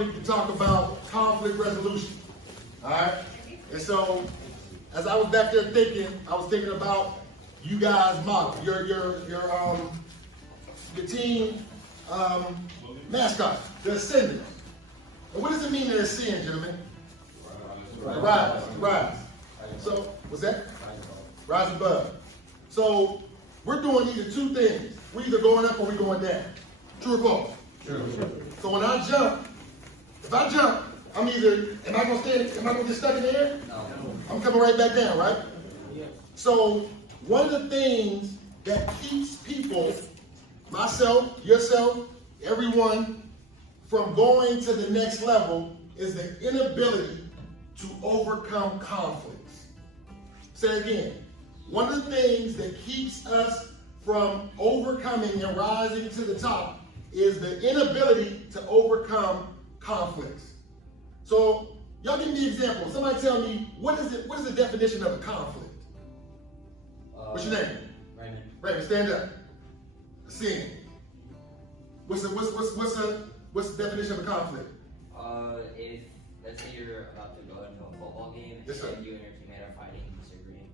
topic to talk about conflict resolution. All right? And so, as I was back there thinking, I was thinking about you guys' model, your team mascot, the Ascendant. And what does it mean to ascend, gentlemen? Rise. So, what's that? Rise above. So, we're doing either two things. We're either going up or we're going down. True or false? True. So when I jump, if I jump, am I going to get stuck in the air? No. I'm coming right back down, right? Yes. So one of the things that keeps people, myself, yourself, everyone, from going to the next level is the inability to overcome conflicts. Say it again. One of the things that keeps us from overcoming and rising to the top is the inability to overcome conflicts. So, y'all give me an example. Somebody tell me, what is the definition of a conflict? What's your name? Raymond, stand up. Sing. What's the definition of a conflict? If, let's say you're about to go into a football game, yes, and you and your teammate are fighting and disagreeing.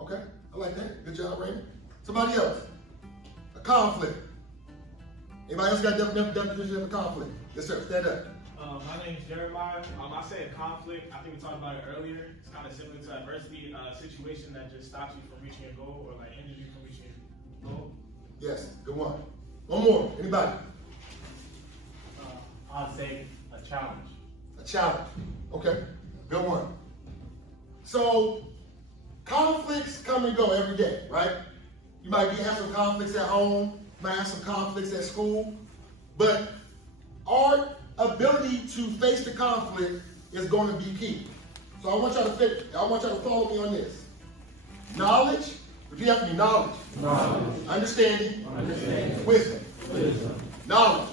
Okay, I like that. Good job, Raymond. Somebody else. A conflict. Anybody else got a definition of a conflict? Yes, sir. Stand up. My name is Jeremiah. I say a conflict. I think we talked about it earlier. It's kind of similar to adversity, a situation that just stops you from reaching your goal or like hinders you from reaching your goal. Yes, good one. One more. Anybody? I'd say a challenge. A challenge. Okay, good one. So, conflicts come and go every day, right? You might have some conflicts at home, you might have some conflicts at school, but our ability to face the conflict is going to be key. So I want y'all to follow me on this. Knowledge, repeat after me, knowledge. Understanding. Wisdom. Knowledge.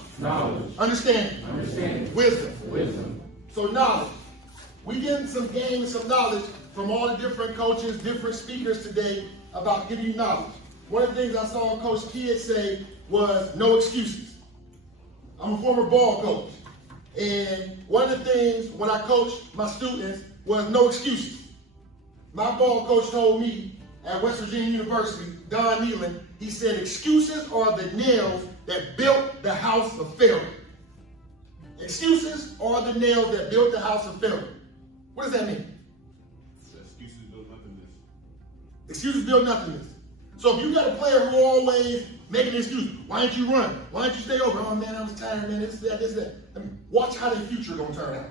Understanding. Wisdom. So knowledge. We getting some game and some knowledge from all the different coaches, different speakers today about giving you knowledge. One of the things I saw Coach Kidd say was no excuses. I'm a former ball coach. And one of the things when I coached my students was no excuses. My ball coach told me at West Virginia University, Don Nealon, he said excuses are the nails that built the house of failure. Excuses are the nails that built the house of failure. What does that mean? Excuses build nothingness. Excuses build nothingness. So if you got a player who always making an excuse, why didn't you run? Why didn't you stay over? Oh man, I was tired, man, this, that. I mean, watch how their future gonna turn out.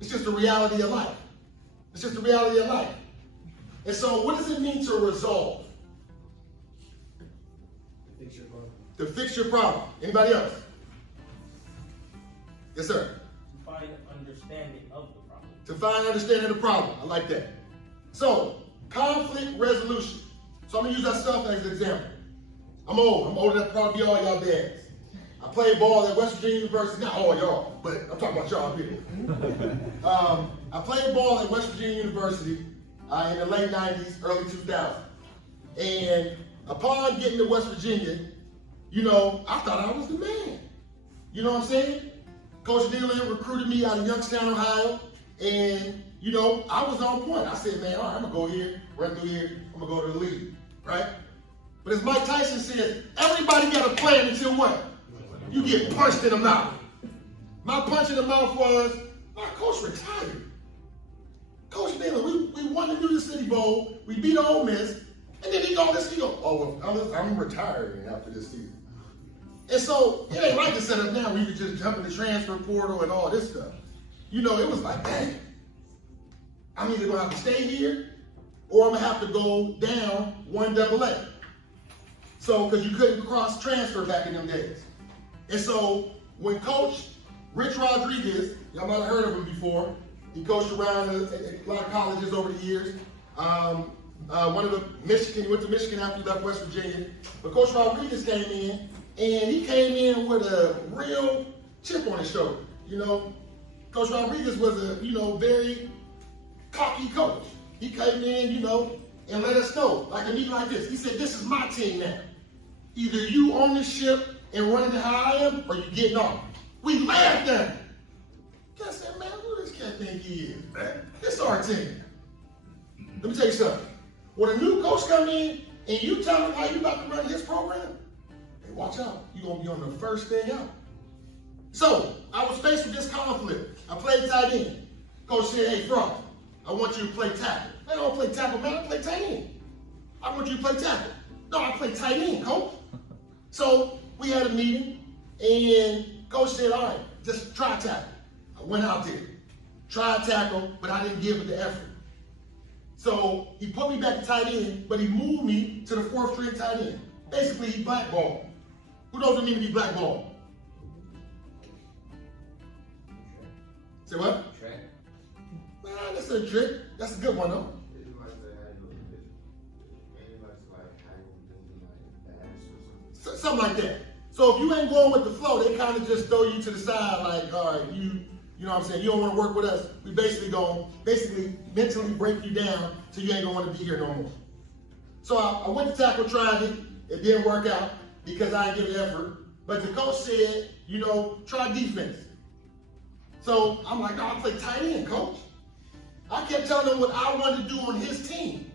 It's just the reality of life. And so what does it mean to resolve? To fix your problem. Anybody else? Yes, sir. To find understanding of the problem. To find understanding of the problem. I like that. So, conflict resolution. So I'm gonna use that stuff as an example. I'm old. I'm old enough to probably be all y'all dads. I played ball at West Virginia University. Not all y'all, but I'm talking about y'all people. I played ball at West Virginia University in the late 90s, early 2000s. And upon getting to West Virginia, you know, I thought I was the man. You know what I'm saying? Coach Nealon recruited me out of Youngstown, Ohio. And, you know, I was on point. I said, man, all right, I'm going to go here, run through here. I'm going to go to the league, right? But as Mike Tyson said, everybody got a plan until what? You get punched in the mouth. My punch in the mouth was, my coach retired. Coach Nealon, we won the New York City Bowl. We beat Ole Miss. And then he go, oh, well, I'm retiring after this season. And so, it ain't like the setup now where you can just jump in the transfer portal and all this stuff. You know, it was like, dang, I'm either going to have to stay here or I'm going to have to go down 1AA. So, because you couldn't cross transfer back in them days. And so, when Coach Rich Rodriguez, y'all might have heard of him before, he coached around a lot of colleges over the years. One of the Michigan, he went to Michigan after he left West Virginia. But Coach Rodriguez came in, and he came in with a real chip on his shoulder. You know, Coach Rodriguez was a, very cocky coach. He came in, and let us know, like a meeting like this. He said, this is my team now. Either you own the ship and running it how I am, or you getting off. We laughed at him. think he is, man? It's our team. Let me tell you something. When a new coach come in and you tell him how you about to run his program, hey, watch out. You're going to be on the first thing out. So, I was faced with this conflict. I played tight end. Coach said, hey, Frog, I want you to play tackle. I don't play tackle, man. I play tight end. I want you to play tackle. No, I play tight end, coach. So, we had a meeting, and coach said, all right, just try tackle. I went out there, tried tackle, but I didn't give it the effort. So, he put me back to tight end, but he moved me to the fourth string tight end. Basically, he blackballed. Who knows what it means to be blackballed? Say what? Trick. Man, that's a trick. That's a good one, though. Something like that. So if you ain't going with the flow, they kind of just throw you to the side, like, all right, you know what I'm saying, you don't want to work with us. We basically mentally break you down so you ain't gonna want to be here no more. So I went to tackle, tried it. It didn't work out because I didn't give it effort. But the coach said, you know, try defense. So I'm like, no, I play tight end, coach. I kept telling him what I wanted to do on his team.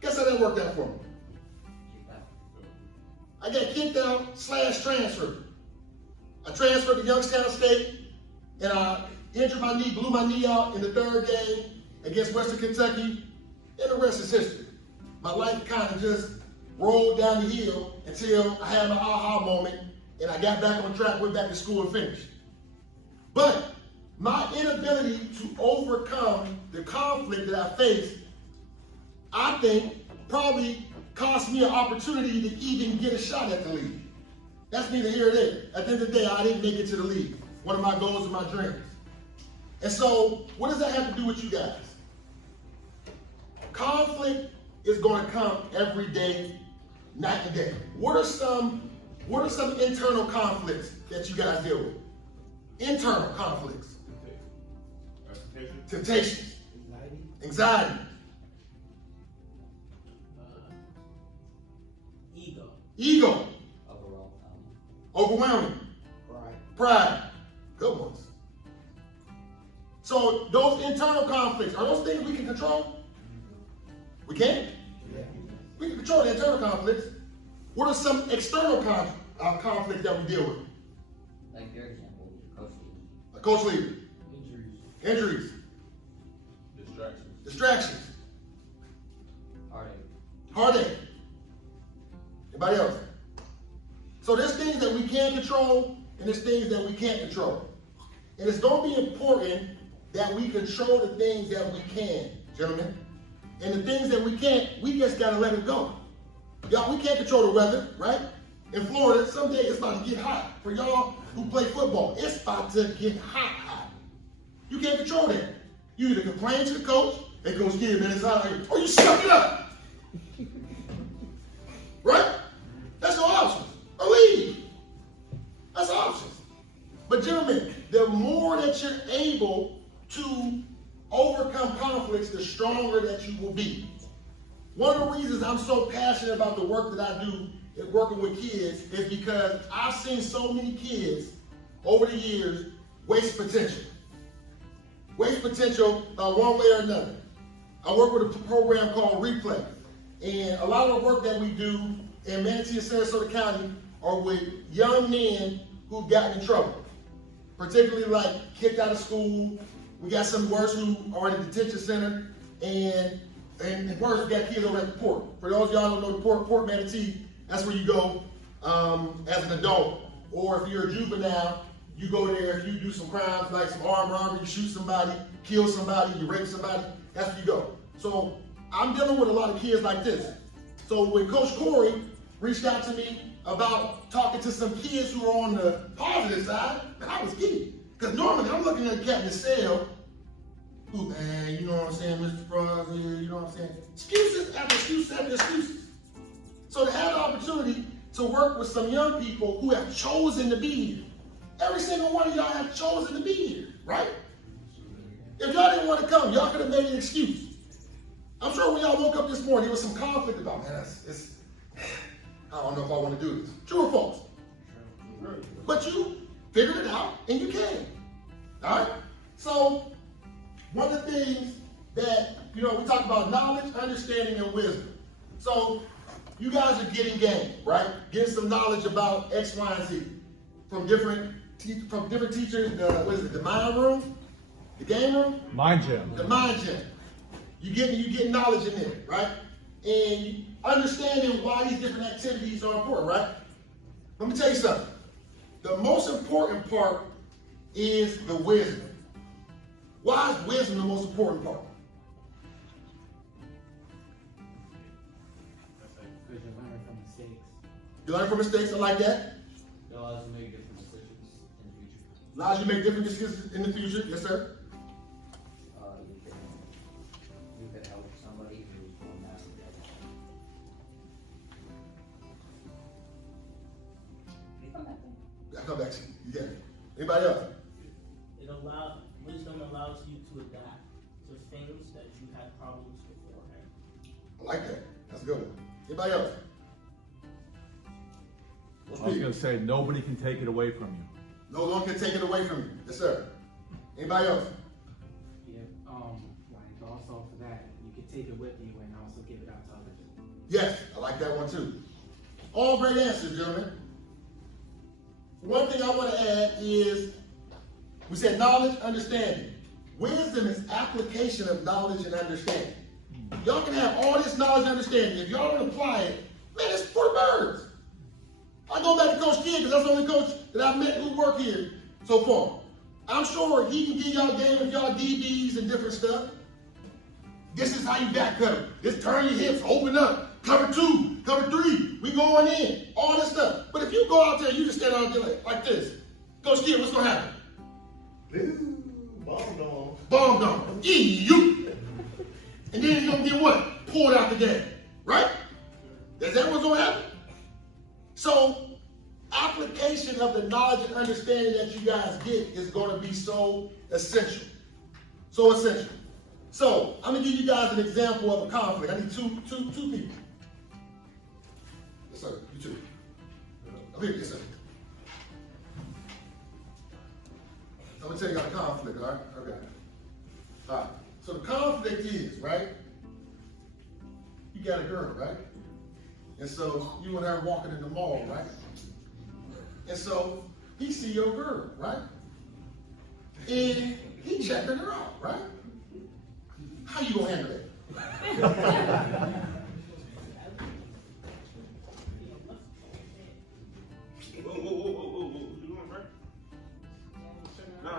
Guess how that worked out for me? I got kicked out / transferred. I transferred to Youngstown State, and I injured my knee, blew my knee out in the third game against Western Kentucky, and the rest is history. My life kind of just rolled down the hill until I had my aha moment, and I got back on track, went back to school and finished. But my inability to overcome the conflict that I faced, I think, probably cost me an opportunity to even get a shot at the league. That's neither here nor there. At the end of the day, I didn't make it to the league. One of my goals and my dreams. And so, what does that have to do with you guys? Conflict is going to come every day, night and day. What are some internal conflicts that you guys deal with? Internal conflicts. Temptations. Anxiety. Ego. Overwhelming. Pride. Good ones. So those internal conflicts, are those things we can control? We can? Yeah. We can control the internal conflicts. What are some external conflicts that we deal with? Like your example, coach leader. A coach leader. Injuries. Distractions. Heartache. Anybody else? So there's things that we can control, and there's things that we can't control. And it's going to be important that we control the things that we can, gentlemen. And the things that we can't, we just got to let it go. Y'all, we can't control the weather, right? In Florida, someday it's about to get hot. For y'all who play football, it's about to get hot. You can't control that. You either complain to the coach, hey, Coach Kid, man, it's hot here, or you suck it up. Right? That's your options. Or leave. That's options. But gentlemen, the more that you're able to overcome conflicts, the stronger that you will be. One of the reasons I'm so passionate about the work that I do in working with kids is because I've seen so many kids over the years waste potential. Waste potential one way or another. I work with a program called Replay. And a lot of the work that we do in Manatee and Sarasota County are with young men who've gotten in trouble. Particularly like kicked out of school. We got some worse who are in the detention center. And worse, we got kids over at the port. For those of y'all who don't know the port Manatee, that's where you go as an adult. Or if you're a juvenile, you go there, if you do some crimes like some armed robbery, you shoot somebody, kill somebody, you rape somebody, that's where you go. So I'm dealing with a lot of kids like this. So when Coach Corey reached out to me about talking to some kids who are on the positive side, man, I was giddy. Because normally I'm looking at a cat in the cell, who, man, you know what I'm saying, Mr. Frost here, you know what I'm saying? Excuses after excuses after excuses. So to have the opportunity to work with some young people who have chosen to be here. Every single one of y'all have chosen to be here, right? If y'all didn't want to come, y'all could have made an excuse. I'm sure when y'all woke up this morning, there was some conflict about, man, I don't know if I want to do this. True or false? But you figured it out, and you can. All right? So, one of the things that, we talk about knowledge, understanding, and wisdom. So, you guys are getting game, right? Getting some knowledge about X, Y, and Z from different teachers. The mind room, the game room, Mind gym. the mind gym. You get knowledge in there, right? And understanding why these different activities are important, right? Let me tell you something. The most important part is the wisdom. Why is wisdom the most important part? Because you're learning from mistakes. You learn from mistakes, I like that. It allows you to make different decisions in the future. Allows you to make different decisions in the future. Yes, sir. You can help somebody who's going down the road. I'll come back to you. You get it. Anybody else? Wisdom allows you to adapt to things that you had problems beforehand. I like that. That's a good one. Anybody else? I was going to say, nobody can take it away from you. No one can take it away from you. Yes, sir. Anybody else? Yeah, like also for that, you can take it with you and also give it out to others. Yes, I like that one too. All great answers, gentlemen. One thing I want to add is, we said knowledge, understanding. Wisdom is application of knowledge and understanding. Y'all can have all this knowledge and understanding. If y'all don't apply it, man, it's for the birds. I go back to Coach Kidd because that's the only coach that I've met who work here so far. I'm sure he can give y'all a game with y'all DBs and different stuff. This is how you back cut them. Just turn your hips, open up, cover 2, cover 3, we going in, all this stuff. But if you go out there, you just stand out there like this. Coach Kidd, what's going to happen? Bombed on. You. And then you're going to get what? Pulled out the game. Right? Is that what's going to happen? So, application of the knowledge and understanding that you guys get is going to be so essential. So essential. So, I'm going to give you guys an example of a conflict. I need two people. Yes, sir. You two. Up here, yes, sir. I'm going to tell you about the conflict, all right? Okay. All right. So the conflict is, right? You got a girl, right? And so you and her walking in the mall, right? And so he see your girl, right? And he checking her out, right? How you gonna handle that? Whoa. You doing, bro? Nah.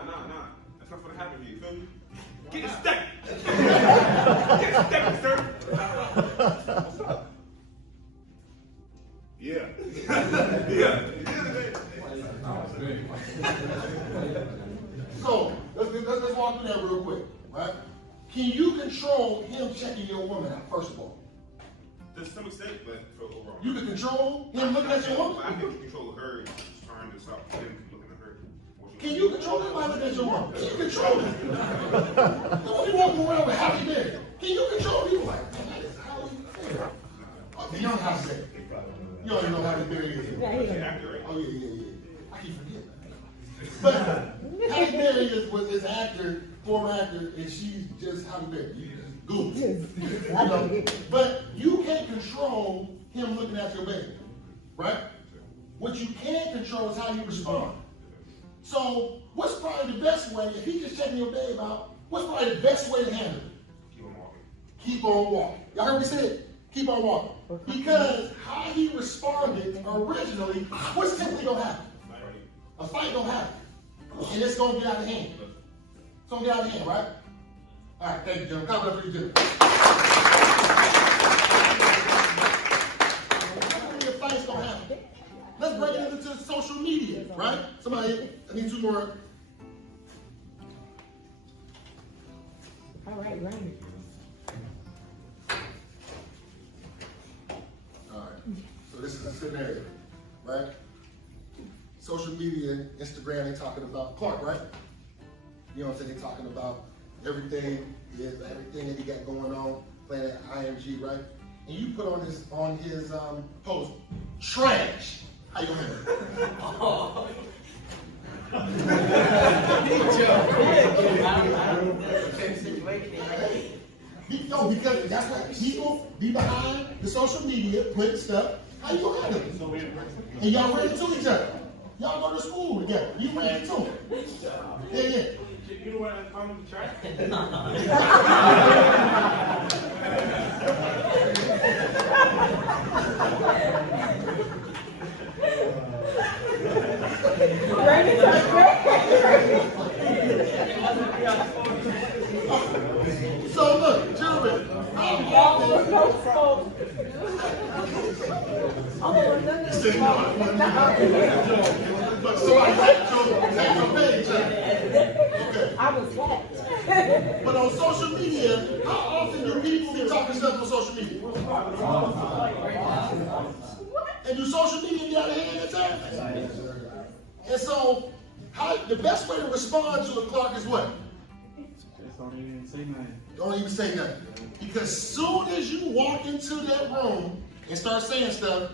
That's not gonna happen to you, feel me? Get a step! Get a step, sir! What's up? Yeah. So let's walk through that real quick, right? Can you control him checking your woman out, first of all? To some extent, but for overall. You can control him looking at your woman? I can control her trying to stop him looking at her. Can you control him by looking at your woman? Can you control him? Don't be walking around with Happy Mary. Can you control people like that? Is how you feel. Okay, you don't know how to say it. You don't even know how Happy Mary is. Oh, yeah. I keep forgetting. But Happy Mary is an actor, former actor, and she's just Happy Mary. You just Google. But you can't control him looking at your baby, right? What you can control is how you respond. So, what's probably the best way, if he's just checking your babe out, what's probably the best way to handle it? Keep on walking. Keep on walking. Y'all heard me say it? Keep on walking. Because how he responded originally, what's simply gonna happen? A fight gonna happen. And it's gonna get out of hand. It's gonna get out of hand, right? All right, thank you, Jim. Clap it up for you, Jim. The fight's gonna happen. Let's break it into social media, right? Somebody, I need 2 more. All right, right. All right, so this is a scenario, right? Social media, Instagram, they talking about Clark, right? You know what I'm saying? They talking about everything that he got going on, playing at IMG, right? And you put on his post, trash. How you gonna handle it? No, because that's what people be behind the social media, putting stuff. How you gonna handle it? And y'all ready to each other. Y'all go to school together. You ready to them. Yeah. You know what I'm trying? Raymond, So look, gentlemen, I'm almost walking. no smoke. Oh, But somebody take your page. Okay. I was wet. But on social media, how often do people be talking stuff on social media? And do social media get out of hand at times? And so, the best way to respond to a Clark is what? Don't even say nothing. Don't even say nothing. Because soon as you walk into that room and start saying stuff,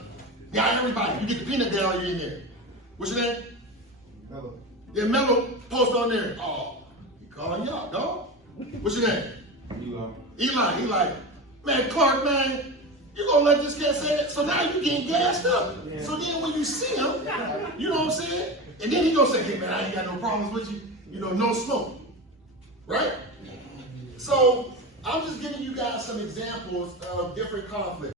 yeah, everybody, you get the peanut gallery in there. What's your name? Mello. Yeah, Mello post on there. Oh, he calling you out, dog. What's your name? Eli. He like, man, Clark, man, you gonna let this cat say it? So now you getting gassed up. Yeah. So then when you see him, you know what I'm saying? And then he gonna say, hey man, I ain't got no problems with you. You know, no smoke. Right? So I'm just giving you guys some examples of different conflicts.